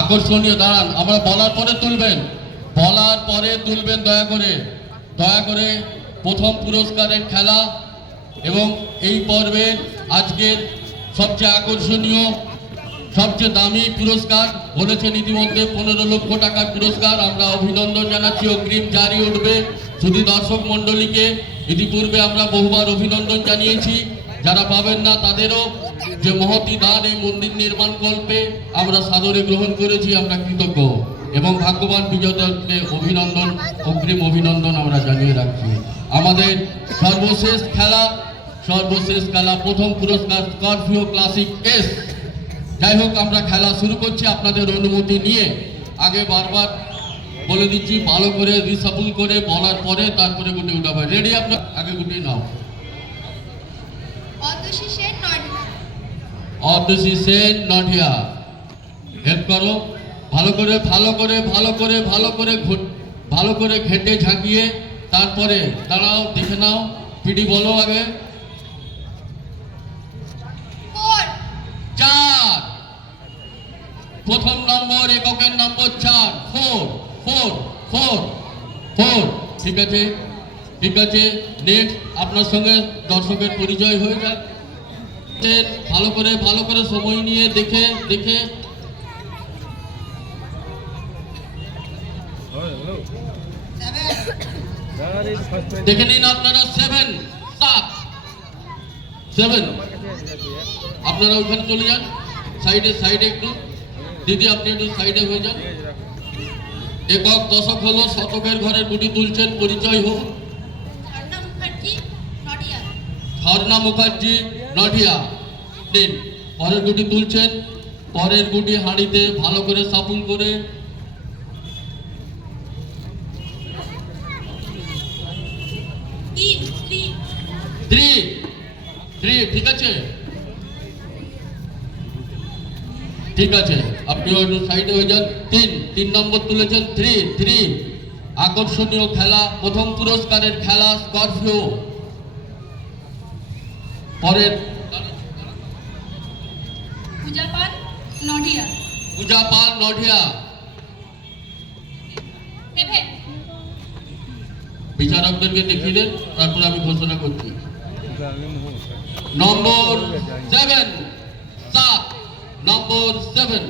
আকর্ষণীয়, দাঁড়ান, আমরা বলার পরে তুলবেন, বলার পরে তুলবেন দয়া করে, দয়া করে। প্রথম পুরস্কারের খেলা এবং এই পর্বের আজকের সবচেয়ে আকর্ষণীয়, সবচেয়ে দামি পুরস্কার বলেছেন ইতিমধ্যে 15 লক্ষ টাকার পুরস্কার। আমরা অভিনন্দন জানাচ্ছি, অগ্রিম জারি উঠবে। শুধু দর্শক মণ্ডলীকে ইতিপূর্বে আমরা বহুবার অভিনন্দন জানিয়েছি, যারা পাবেন না তাদেরও যে মহতি দান এই মন্দির নির্মাণ কল্পে আমরা সাদরে গ্রহণ করেছি, আমরা কৃতজ্ঞ এবং ভাগ্যবান বিজয়ীদেরকে অভিনন্দন, অগ্রিম অভিনন্দন আমরা জানিয়ে রাখছি। আমাদের সর্বশেষ খেলা প্রথম পুরস্কার স্করপিও ক্লাসিক এস। যাই হোক, আমরা খেলা শুরু করছি আপনাদের অনুমতি নিয়ে। আগে বারবার বলে দিচ্ছি, ভালো করে রিসাফল করে বলার পরে তারপরে গুটি উঠাবে। রেডি? আপনার আগে গুটি নাও। অদ্দেশী সেন নডিয়া, হেল্প করো। ভালো করে ভালো করে ভালো করে ভালো করে ভালো করে ঘেটে ঝাঁকিয়ে তারপরে দাঁড়াও, দেখে নাও। পিডি বলো আগে। 4, প্রথম নম্বর, এককের নম্বর 4, 4। ঠিক আছে, ঠিক আছে। নেক্সট আপনার সঙ্গে দর্শকের পরিচয় হয়ে যাক। ভালো করে সময় নিয়ে দেখে দেখে নিন আপনারা। 7 আপনারা ওখানে চলে যান, সাইডে একটু। দিদি আপনি একটু সাইডে হয়ে যান। একক দশক হলো, শতকের ঘরে গুটি তুলছেন, পরিচয় হোক। ঝর্ণা মুখার্জি নডিয়া, দিন। পরের গুটি তুলছেন, পরের গুটি হাঁড়িতে ভালো করে সাপুল করে। ঠিক আছে, ঠিক আছে, আপনি একটু সাইডে হয়ে যান। 3 নম্বর তুলেছেন। 3 আকর্ষণীয় খেলা, প্রথম পুরস্কারের খেলা স্করপিও। পরের পূজা পাল নডিয়া। বিচারকদেরকে দেখিয়ে দেন, তারপর আমি ঘোষণা করছি। নম্বর 7, নম্বর 7।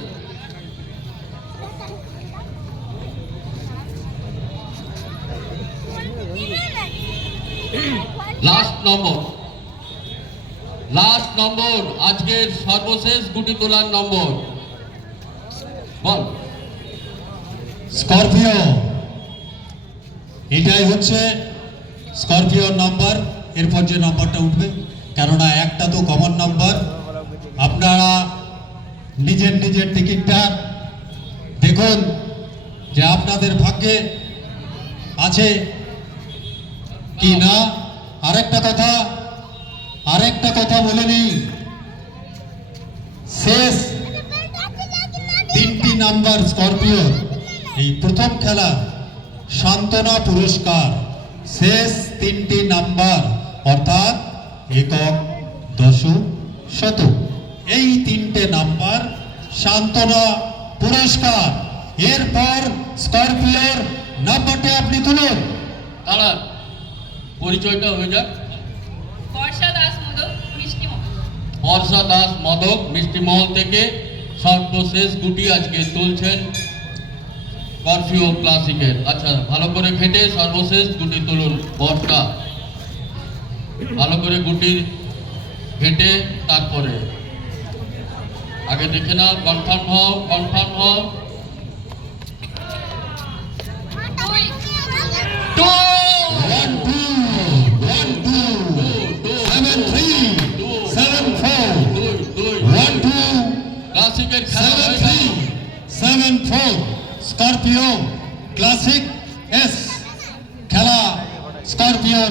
লাস্ট নম্বর আজকের সর্বশেষ গুটি তোলার নম্বর। বল। স্করপিও, এটাই হচ্ছে স্করপিওর নাম্বার। এরপর যে নাম্বারটা উঠবে, কেননা একটা তো কমন নাম্বার। আপনারা নিজের টিকিটটা দেখুন যে আপনাদের ভাগ্যে আছে কি না। আরেকটা কথা বলে নিই, শেষ 3টি নাম্বার স্করপিও এই প্রথম খেলা সান্ত্বনা পুরস্কার। শেষ 3টি নাম্বার অর্থাৎ একক, দশক, শতক, এই 3টে নাম্বার সান্ত্বনা পুরস্কার। এরপর স্করপিওর নাম্বারটি আপনি তুলুন। দাঁড়ান, পরিচয়টা হয়ে যাক। বর্ষা দাস মদক মিষ্টিমহল থেকে সর্বশেষ গুটি আজকে তুলছেন স্করপিও ক্লাসিকের। আচ্ছা, ভালো করে ঘেটে সর্বশেষ গুটি তুলুন। বর্ষা, ভালো করে গুটি ঘেটে তারপরে আগে দেখে নাও, কনফার্ম হও। 7-4 স্করপিও ক্লাসিক এস খেলা স্করপিওর